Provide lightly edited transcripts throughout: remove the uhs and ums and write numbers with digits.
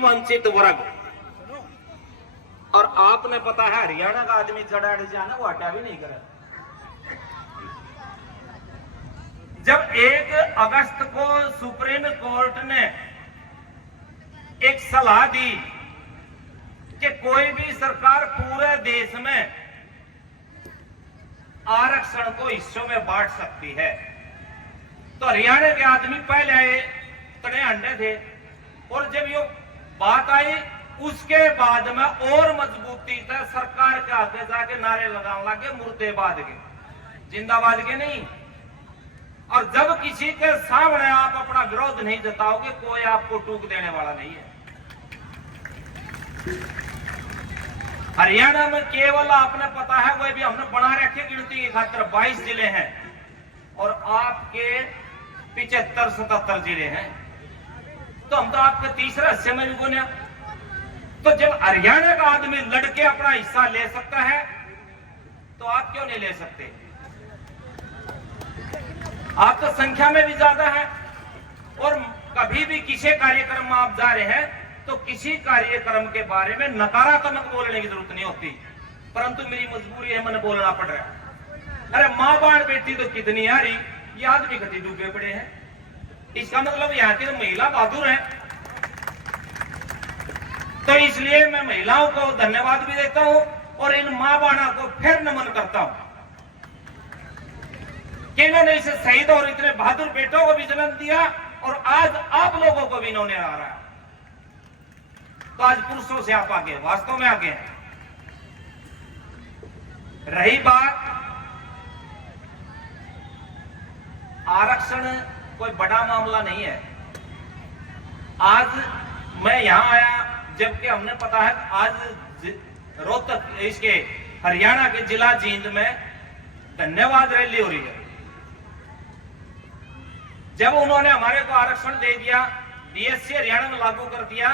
वंचित वर्ग। और आपने पता है हरियाणा का आदमी चढ़ा जाना वो हटा भी नहीं करे। जब 1 अगस्त को सुप्रीम कोर्ट ने एक सलाह दी कि कोई भी सरकार पूरे देश में आरक्षण को हिस्सों में बांट सकती है, तो हरियाणा के आदमी पहले आए तड़े अंडे थे। और जब ये बात आई उसके बाद में और मजबूती से सरकार के आगे जाके नारे लगाने लगे, मुर्देबाद के, जिंदाबाद के नहीं। और जब किसी के सामने आप अपना विरोध नहीं जताओगे, कोई आपको टूक देने वाला नहीं है। हरियाणा में केवल आपने पता है वह भी हमने बना रखे गिनती की खातिर 22 जिले हैं और आपके 75-77 जिले हैं, तो हम तो आपके तीसरे हिस्से में भी गुना। तो जब हरियाणा का आदमी लड़के अपना हिस्सा ले सकता है तो आप क्यों नहीं ले सकते? आप तो संख्या में भी ज्यादा है। और कभी भी किसी कार्यक्रम में आप जा रहे हैं तो किसी कार्यक्रम के बारे में नकारात्मक बोलने की जरूरत नहीं होती, परंतु मेरी मजबूरी है, मैंने बोलना पड़ रहा है। अरे मां बाढ़ बेटी तो कितनी आ रही, ये आदमी कभी डूबे पड़े हैं। इसका मतलब यहाँ की तो महिला बहादुर है। तो इसलिए मैं महिलाओं को धन्यवाद भी देता हूं और इन मां बहनों को फिर नमन करता हूं कि इन्होंने इसे शहीद और इतने बहादुर बेटों को भी जन्म दिया और आज आप लोगों को भी इन्होंने आ रहा है। तो आज पुरुषों से आप आगे, वास्तव में आगे हैं। रही बात आरक्षण, कोई बड़ा मामला नहीं है। आज मैं यहां आया जबकि हमने पता है आज रोहतक इसके हरियाणा के जिला जींद में धन्यवाद रैली हो रही है। जब उन्होंने हमारे को आरक्षण दे दिया, बीएससी हरियाणा में लागू कर दिया,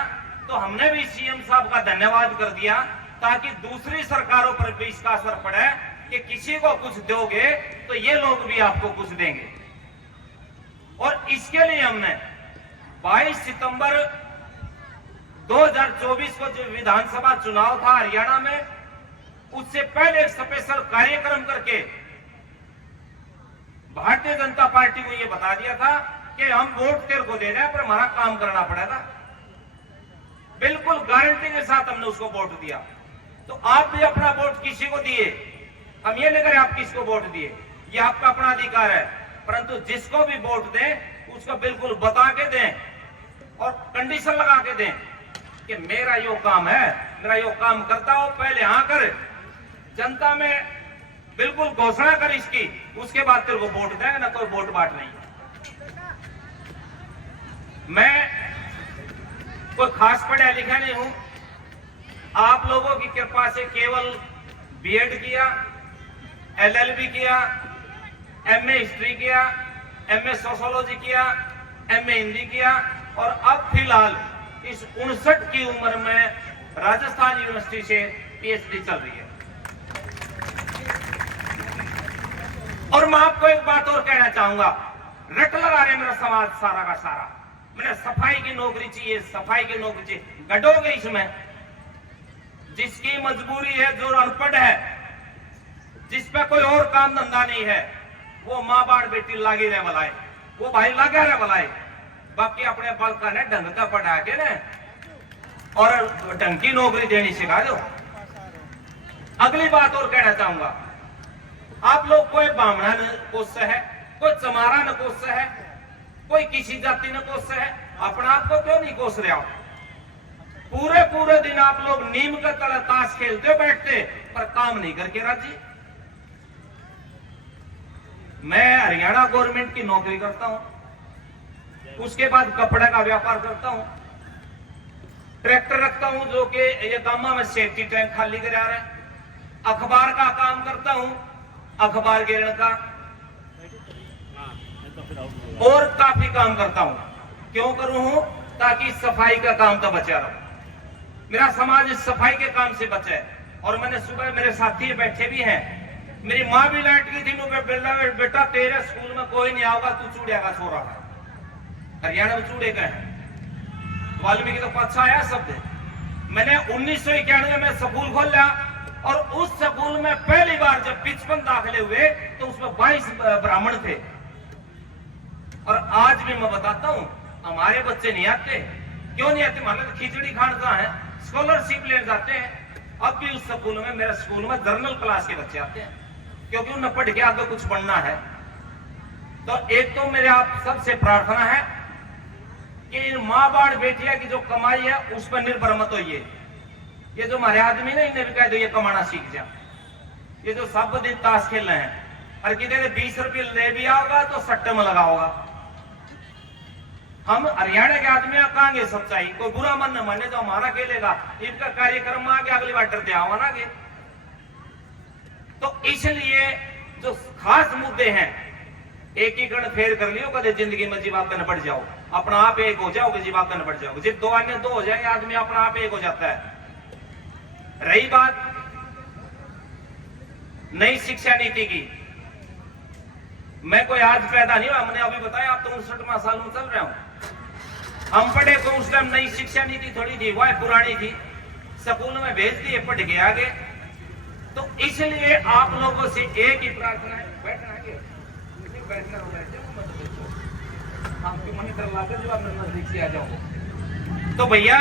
तो हमने भी सीएम साहब का धन्यवाद कर दिया ताकि दूसरी सरकारों पर भी इसका असर पड़े कि किसी को कुछ दोगे तो ये लोग भी आपको कुछ देंगे। और इसके लिए हमने 22 सितंबर 2024 को जो विधानसभा चुनाव था हरियाणा में, उससे पहले एक स्पेशल कार्यक्रम करके भारतीय जनता पार्टी को यह बता दिया था कि हम वोट तेरे को दे रहे हैं पर हमारा काम करना पड़ेगा। बिल्कुल गारंटी के साथ हमने उसको वोट दिया। तो आप भी अपना वोट किसी को दिए, हम ये नहीं करें आप किसको वोट दिए, ये आपका अपना अधिकार है, परंतु जिसको भी वोट दें उसको बिल्कुल बता के दें और कंडीशन लगा के दें कि मेरा यो काम है, मेरा यो काम करता हो, पहले आकर जनता में बिल्कुल घोषणा कर इसकी, उसके बाद तेरे को वोट देंगे, ना कोई वोट बांट नहीं। मैं कोई खास पढ़ा लिखा नहीं हूं, आप लोगों की कृपा से केवल बीएड किया, एलएलबी किया, एमए हिस्ट्री किया, एमए सोशियोलॉजी किया, एमए हिंदी किया और अब फिलहाल इस 59 की उम्र में राजस्थान यूनिवर्सिटी से पीएचडी चल रही है। और मैं आपको एक बात और कहना चाहूंगा, रट लगा रहे मेरा समाज सारा का सारा, मैंने सफाई की नौकरी चाहिए, सफाई की नौकरी चाहिए, गडोगे इसमें। जिसकी मजबूरी है, जो अनपढ़ है, जिस पे कोई और काम धंधा नहीं है, वो मां बाढ़ बेटी लागी रहे वाला है, वो भाई लगा रहे वाला है। बाकी अपने बालका ने ढंग का पढ़ा के ना और ढंग की नौकरी देनी सिखा दो। अगली बात और कहना चाहूंगा, आप लोग कोई ब्राह्मण नकोश है, कोई चमारा नकोश है, कोई किसी जाति नकोश है, अपना आप को क्यों नहीं कोस रहे हो? पूरे पूरे दिन आप लोग नीम के तले ताश खेलते बैठते पर काम नहीं करके राजी। मैं हरियाणा गवर्नमेंट की नौकरी करता हूं, उसके बाद कपड़े का व्यापार करता हूं, ट्रैक्टर रखता हूं जो कि ये गामा में सेफ्टी टैंक खाली करा रहा है, अखबार का काम करता हूं, अखबार गिरण का, और काफी काम करता हूं। क्यों करूं हूं? ताकि सफाई का काम तो बचा रहो, मेरा समाज इस सफाई के काम से बचे। और मैंने सुबह, मेरे साथी बैठे भी हैं, मेरी माँ भी लाइट की थी, बेटा तेरे स्कूल में कोई नहीं आएगा, तू चूड़िया का सो रहा है। हरियाणा में चूड़े का है, वाल्मीकि तो पक्षा आया शब्द। मैंने 1991 में स्कूल खोला और उस स्कूल में पहली बार जब 55 दाखिले हुए तो उसमें 22 ब्राह्मण थे। और आज भी मैं बताता हूं हमारे बच्चे नहीं आते। क्यों नहीं आते? मान लो खिचड़ी खाना है, स्कॉलरशिप ले जाते हैं। अब भी उस स्कूल में, मेरा स्कूल में जर्नल क्लास के बच्चे आते हैं, क्योंकि उन्हें पढ़ के आगे कुछ बनना है। तो एक तो मेरे आप सबसे प्रार्थना है कि इन माँ बाढ़ बेटिया की जो कमाई है उस पर निर्भर मत होइए। ये जो हमारे आदमी ना, इन्हें भी कह दो ये कमाना सीख जा। ये जो सब दिन ताश खेल रहे हैं और कितने 20 रुपये ले भी आओगा तो सट्टे में लगाओगा। हम हरियाणा के आदमी कहेंगे सच्चाई, कोई बुरा मन न माने जो हमारा खेलेगा। इनका कार्यक्रम में आगे अगली बार डरते आवाना के। तो इसलिए जो खास मुद्दे हैं एकीकरण फेर कर लियो, कदे जिंदगी में जीवाब न बढ़ जाओ, अपना आप एक हो जाओगे, जीवाब न बढ़ जाओगे। जब दो अन्य दो हो जाएंगे आदमी अपना आप एक हो जाता है। रही बात नई शिक्षा नीति की, मैं कोई आज पैदा नहीं हुआ, हमने अभी बताया आप तो 59वां साल में चल रहे हो। हम पढ़े को उस टाइम नई शिक्षा नीति थोड़ी थी, वह पुरानी थी, स्कूल में भेज दिए, पढ़ के आगे। तो इसलिए आप लोगों से एक ही प्रार्थना है, बैठना है, बैठना होगा, आपकी मॉनिटर लाकर जो आप नजदीक से आ जाओ। तो भैया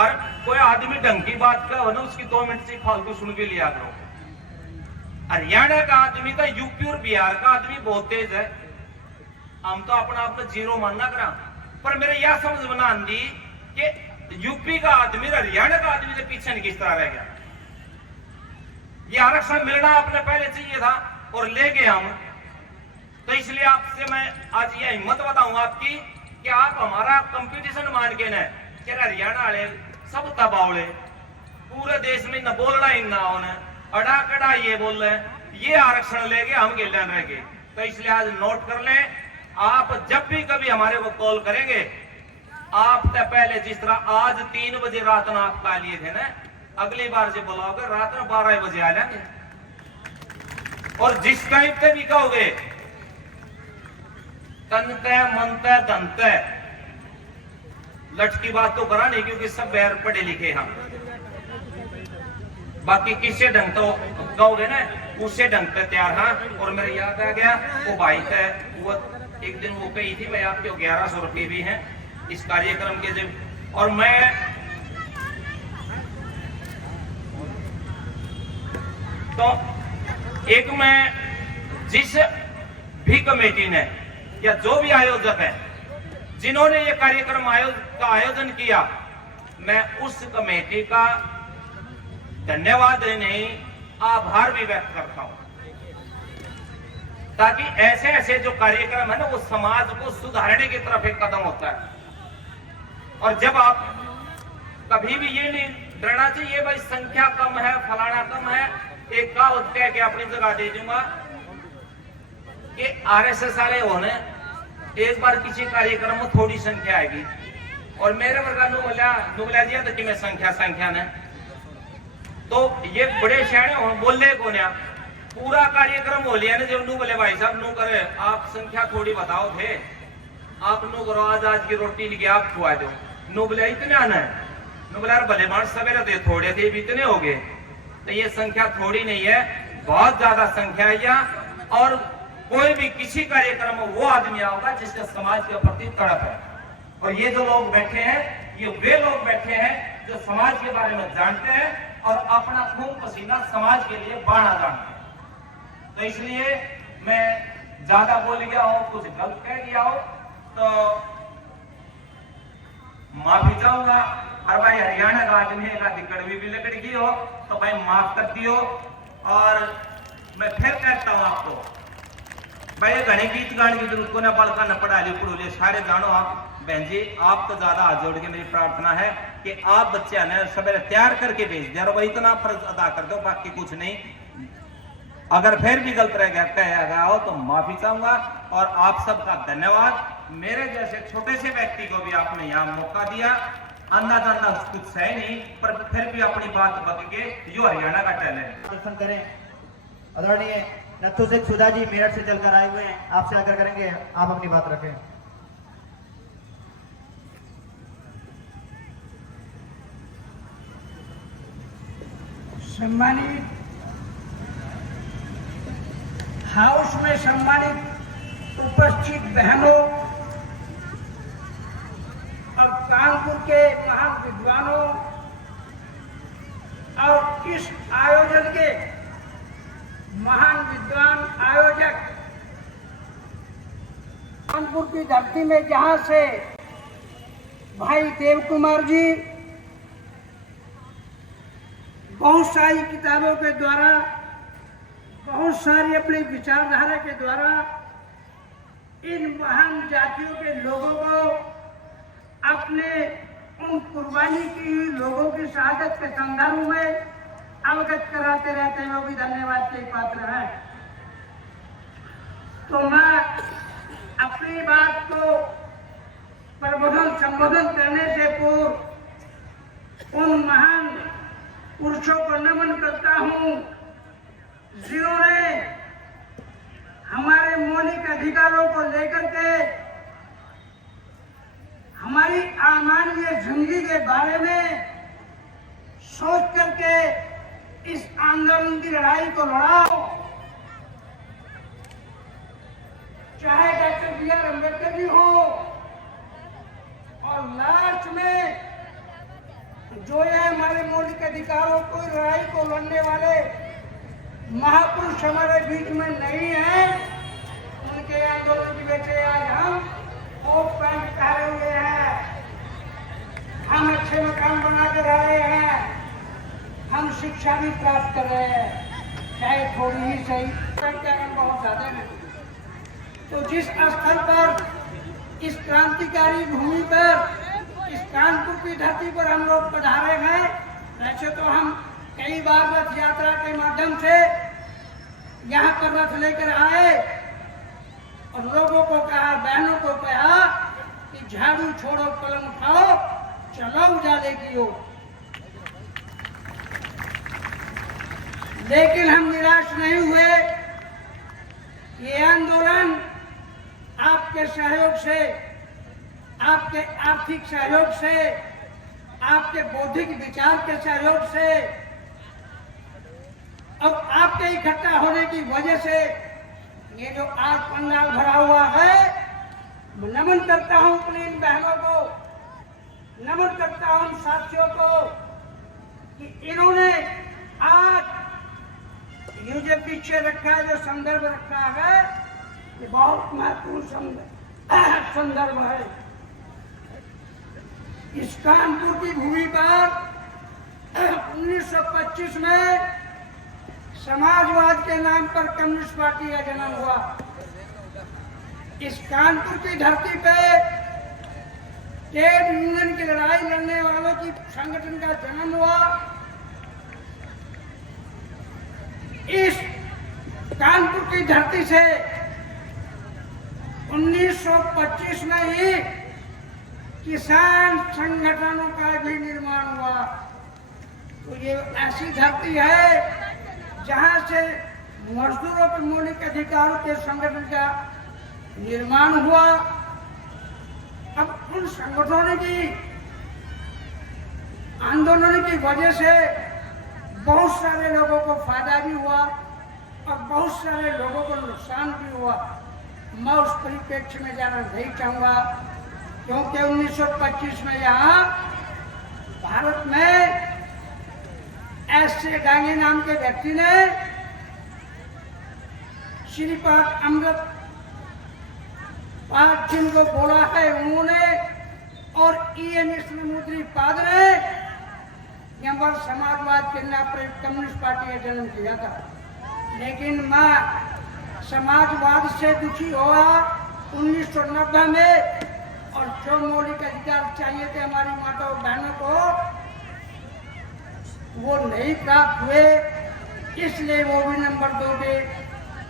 और कोई आदमी ढंग की बात का हो ना, उसकी 2 मिनट से फालतू सुन भी लिया करो। हरियाणा का आदमी तो यूपी और बिहार का आदमी बहुत तेज है। हम तो अपना आप जीरो मानना करा, पर मेरे यह समझ बना आंदी कि यूपी का आदमी हरियाणा का आदमी के पीछे किस तरह रह गया। ये आरक्षण मिलना आपने पहले चाहिए था और ले गए हम। तो इसलिए आपसे मैं आज यह हिम्मत बताऊंगा आपकी कि आप हमारा कंपटीशन मान के न कि हरियाणा वाले सब दबावड़े पूरे देश में न बोलना ही ना होने अड़ा कड़ा ये बोल रहे हैं, ये आरक्षण ले गए हम गिलन रह गए। तो इसलिए आज नोट कर लें, आप जब भी कभी हमारे को कॉल करेंगे, आप तो पहले जिस तरह आज 3 बजे रात में आप का लिए थे ना, अगली बार से बुलाओगे रात में 12 बजे आ जाएंगे। और जिस टाइम पे भी कहोगे तनते मनते धनते, लट की बात तो करा नहीं क्योंकि सब बैर पढ़े लिखे हम। बाकी किससे ढंग तो कहोगे ना उससे ढंग पे तैयार। हाँ, और मेरे याद आ गया वो भाई थे, वो एक दिन वो कही थी भाई आपके 1100 रुपये भी हैं इस कार्यक्रम के जब। और मैं तो एक मैं जिस भी कमेटी ने या जो भी आयोजक है जिन्होंने ये कार्यक्रम का आयोजन किया, मैं उस कमेटी का धन्यवाद नहीं आभार भी व्यक्त करता हूं। ताकि ऐसे ऐसे जो कार्यक्रम है ना वो समाज को सुधारने की तरफ एक कदम होता है। और जब आप कभी भी ये नहीं डरना चाहिए भाई संख्या कम है फलाना कम है, एक कहावत कह के अपनी जगह दे दूंगा कि आरएसएस वाले होने एक बार किसी कार्यक्रम में थोड़ी संख्या आएगी और मेरे वर्गा नुगला दिया तो कि मैं संख्या ने तो ये बड़े शहर बोले को ना पूरा कार्यक्रम हो लिया ना। जब नू बोले भाई साहब नू करे आप संख्या थोड़ी बताओ थे, आप नू करो आज की रोटी लिखे आप खुआ दो। नू बोले इतने आना है, नू बोला भले मार सवेरे थे थोड़े थे इतने हो गए। तो ये संख्या थोड़ी नहीं है, बहुत ज्यादा संख्या है यहाँ। और कोई भी किसी कार्यक्रम में वो आदमी आएगा जिसके समाज के प्रति तड़प है। और ये जो लोग बैठे हैं ये वे लोग बैठे हैं जो समाज के बारे में जानते हैं और अपना खून पसीना समाज के लिए बांटा जानते हैं। तो इसलिए मैं ज्यादा बोल गया हो, कुछ गलत कह गया हो तो माफी चाहूंगा। और भाई हरियाणा का आदमी का कड़वी भी लकड़ी की हो तो भाई माफ कर दियो। और मैं फिर कहता हूं आपको भाई घने गीत गाने की जरूरत को ना बालका न पढ़ा लियो पढ़ो लियो सारे जानो आप बहन जी। आप तो ज्यादा हाथ जोड़ के मेरी प्रार्थना है कि आप बच्चे ने सवेरे तैयार करके भेज दिया और वही इतना फर्ज अदा कर दो, बाकी कुछ नहीं। अगर फिर भी गलत रह गया हो तो माफी चाहूंगा। और आप सबका धन्यवाद। मेरे जैसे छोटे से व्यक्ति को भी आपने यहाँ मौका दिया, अंदाजा कुछ है नहीं पर फिर भी अपनी बात बक के जो हरियाणा का टैलेंट दर्शन करें। आदरणीय नथु सिंह सुधा जी मेरठ से चलकर आए हुए हैं, आपसे आग्रह करेंगे आप अपनी बात रखें। सम्मानित हाउस में सम्मानित उपस्थित बहनों और कानपुर के महान विद्वानों और इस आयोजन के महान विद्वान आयोजक, कानपुर की धरती में जहां से भाई देव कुमार जी बहुत सारी किताबों के द्वारा, बहुत सारी अपनी विचारधारा के द्वारा इन महान जातियों के लोगों को अपने उन कुर्बानी की हुई लोगों की शहादत के संदर्भ में अवगत कराते रहते हैं, वो भी धन्यवाद के पात्र हैं। तो मैं अपनी बात को संबोधन करने से पूर्व उन महान पुरुषों को नमन करता हूं जिन्होंने हमारे मौलिक अधिकारों को लेकर के हमारी अमानवीय जिंदगी के बारे में सोच करके इस आंदोलन की लड़ाई को लड़ा। चाहे डॉक्टर बी.आर. अम्बेडकर जी हो और लास्ट में जो है हमारे मौलिक अधिकारों को लड़ाई को लड़ने वाले महापुरुष हमारे बीच में नहीं है, उनके आंदोलन की वजह से आज हम कोट पैंट पहने हुए हैं, हम अच्छे मकान बना कर रहे हैं, हम शिक्षा भी प्राप्त कर रहे हैं, चाहे थोड़ी ही सही, बहुत ज्यादा है। तो जिस स्थल पर इस क्रांतिकारी भूमि पर, इस कानपुर की धरती पर हम लोग पधारे हैं, वैसे तो हम कई बार रथ यात्रा के माध्यम से यहाँ पर रथ लेकर आए और लोगों को कहा, बहनों को कहा कि झाड़ू छोड़ो, कलम उठाओ, चलो उजाले की ओर। लेकिन हम निराश नहीं हुए। ये आंदोलन आपके सहयोग से, आपके आर्थिक सहयोग से, आपके बौद्धिक विचार के सहयोग से और आपके इकट्ठा होने की वजह से ये जो आज पंडाल भरा हुआ है, मैं नमन करता हूं अपनी इन बहनों को, नमन करता हूं साथियों को कि इन्होंने आज ये जो पीछे रखा है, जो संदर्भ रखा है, ये बहुत महत्वपूर्ण संदर्भ है। इस कानपुर की भूमि पर 1925 में समाजवाद के नाम पर कम्युनिस्ट पार्टी का जन्म हुआ। इस कानपुर की धरती पे ट्रेड यूनियन की लड़ाई लड़ने वालों की संगठन का जन्म हुआ। इस कानपुर की धरती से 1925 में ही किसान संगठनों का भी निर्माण हुआ। तो ये ऐसी धरती है जहां से मजदूरों के मौलिक अधिकारों के संगठन का निर्माण हुआ। अब उन संगठनों की आंदोलन की वजह से बहुत सारे लोगों को फायदा भी हुआ और बहुत सारे लोगों को नुकसान भी हुआ। मैं उस परिप्रेक्ष्य में जाना नहीं चाहूंगा, क्योंकि 1925 में यहाँ भारत में ऐसे डांगे नाम के व्यक्ति ने श्रीपाद अमृत पाद जिनको बोला है उन्होंने, और E.N.S. नमूद्री पाद ने यहाँ पर समाजवाद के नाम पर कम्युनिस्ट पार्टी का जन्म किया था। लेकिन मैं समाजवाद से दुखी हुआ 1990 में, और जो मौलिक अधिकार चाहिए थे हमारी माताओं बहनों को वो नहीं प्राप्त हुए, इसलिए वो भी नंबर 2 के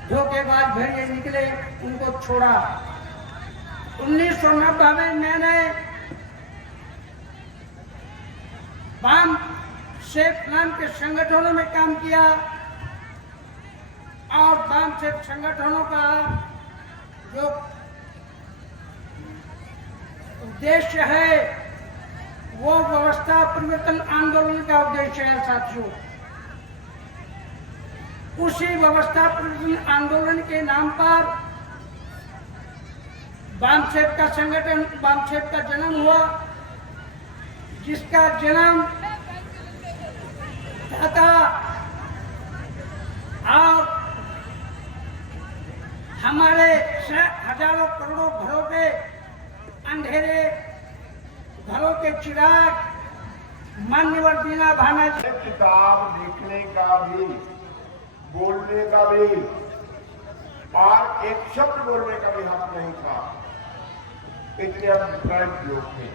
धोखेबाज भेड़िए निकले, उनको छोड़ा। 1990 में मैंने वाम सेफ नाम के संगठनों में काम किया और वाम सेफ संगठनों का जो उद्देश्य है वो व्यवस्था परिवर्तन आंदोलन का उद्देश्य है। साथियों, उसी व्यवस्था परिवर्तन आंदोलन के नाम पर वामसेप का संगठन, वामसेप का जन्म हुआ, जिसका जन्म दाता और हमारे हजारों करोड़ों घरों के अंधेरे घरों के चिराग मान्यवर दीना भाना जी। किताब लिखने का भी, बोलने का भी और एक शब्द बोलने का भी हक नहीं था। इतने हम डिप्राइव्ड लोग थे।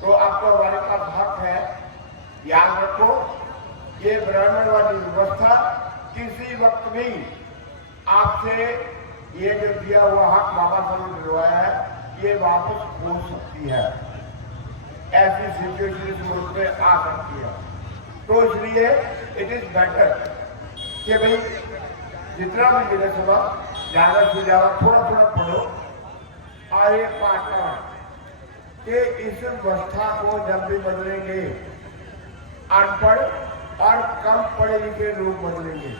तो अब तो हमारे पास हक है। याद रखो, ये ब्राह्मणवादी व्यवस्था किसी वक्त भी आपसे ये जो दिया हुआ हक बाबा साहब ने दिलवाया है, ये वापस हो सकती है। ऐसी सिचुएशन इस मुल्क में आ सकती है। तो इसलिए इट इज बेटर कि भाई जितना भी मिले सुबह ज्यादा से ज्यादा थोड़ा थोड़ा पढ़ो और ये पार्टनर कि इस व्यवस्था को जब भी बदलेंगे अनपढ़ और कम पढ़े लिखे लोग बदलेंगे।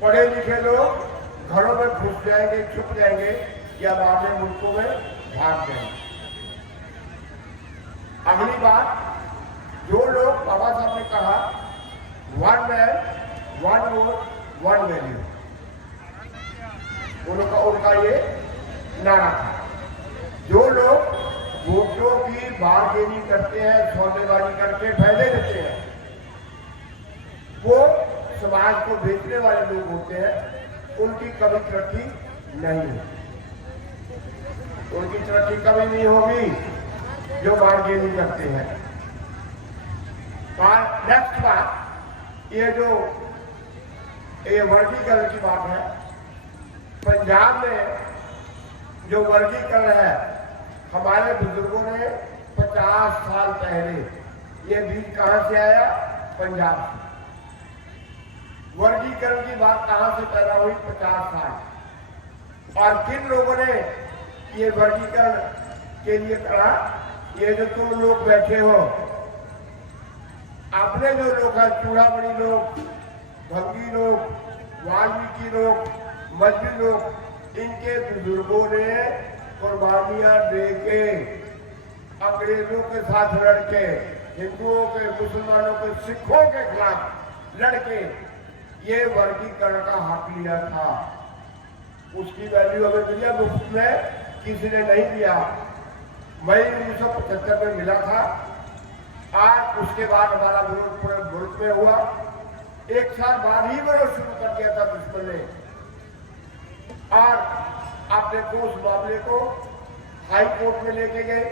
पढ़े लिखे लोग घरों में घुस जाएंगे, छुप जाएंगे या बाहर मुल्कों में भाग जाएंगे। अगली बात, जो लोग बाबा साहब ने कहा one man one vote one value, उनका ये नारा था। जो लोग वोटों की बारगेनिंग करते हैं, सौदेबाजी करके फायदे लेते हैं, वो समाज को बेचने वाले लोग होते हैं। उनकी कभी तरक्की नहीं होगी, उनकी तरक्की कभी नहीं होगी जो बारगेनिंग करते हैं। नेक्स्ट बात, ये जो ये वर्गीकरण की बात है, पंजाब में जो वर्गीकरण है, हमारे बुजुर्गों ने 50 साल पहले ये बीज कहां से आया? पंजाब से। वर्गीकरण की बात कहां से पैदा हुई? 50 साल। और किन लोगों ने ये वर्गीकरण के लिए करा? ये जो तुम लोग बैठे हो, अपने जो लोग हैं, चूड़ामणि लोग, भंगी लोग, वाल्मीकि लोग, मजबी लोग, इनके बुजुर्गों ने कुर्बानियां दे के, अंग्रेजों के साथ लड़के, हिंदुओं के, मुसलमानों के, सिखों के खिलाफ लड़के ये वर्गीकरण का हक लिया था। उसकी वैल्यू हमें मिली, मुफ्त में किसी ने नहीं दिया। मई 1975 में मिला था। आज उसके बाद हमारा विरोध पूरे मुल्क में हुआ। एक साल बाद ही विरोध शुरू कर दिया था दुश्मन ने। और आप देखो, उस मामले को हाई कोर्ट में लेके गए।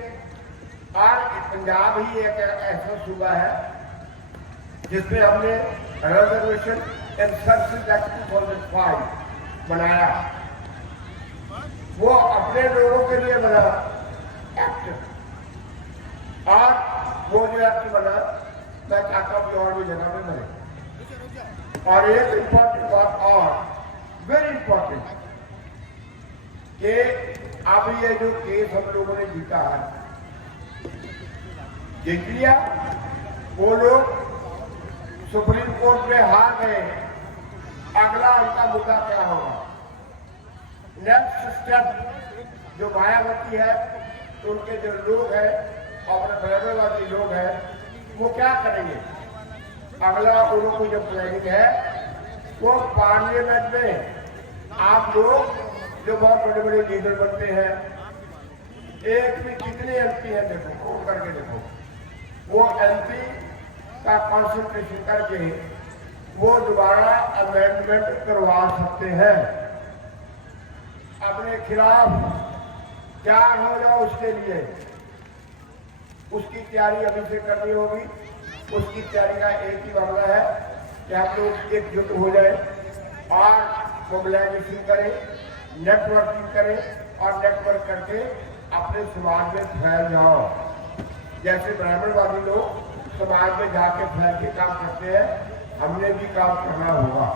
और पंजाब ही एक ऐसा सूबा है जिसमें हमने रिजर्वेशन एंड सर्विसेज एक्ट 2005 बनाया। वो अपने लोगों के लिए बना एक्ट, और वो जो एक्ट बना, मैं चाहता हूं कि और भी जगह में बने। और एक इंपॉर्टेंट बात और, वेरी इंपॉर्टेंट, कि अब ये जो केस हम लोगों ने जीता है, जीत लिया, वो लोग सुप्रीम कोर्ट में हार गए। अगला उनका मुद्दा क्या होगा? नेक्स्ट स्टेप जो मायावती है, उनके जो लोग हैं और ब्राह्मणवादी लोग हैं, वो क्या करेंगे? अगला उन लोगों की जो प्लानिंग है, वो पार्लियामेंट में आप लोग जो बहुत बड़े बड़े लीडर बनते हैं, एक भी कितने एमपी हैं देखो, वोट करके देखो, वो एमपी का कॉन्सेंट्रेशन करके वो दोबारा अमेंडमेंट करवा सकते हैं। अपने खिलाफ क्या हो जाए उसके लिए उसकी तैयारी अभी से करनी होगी। उसकी तैयारी का एक ही मामला है कि आप लोग एकजुट हो जाए और मोबिलाइजेशन करें, नेटवर्किंग करें और नेटवर्क करके अपने समाज में फैल जाओ। जैसे ब्राह्मणवादी लोग समाज में जाके फैल के काम करते हैं, हमने भी काम करना होगा।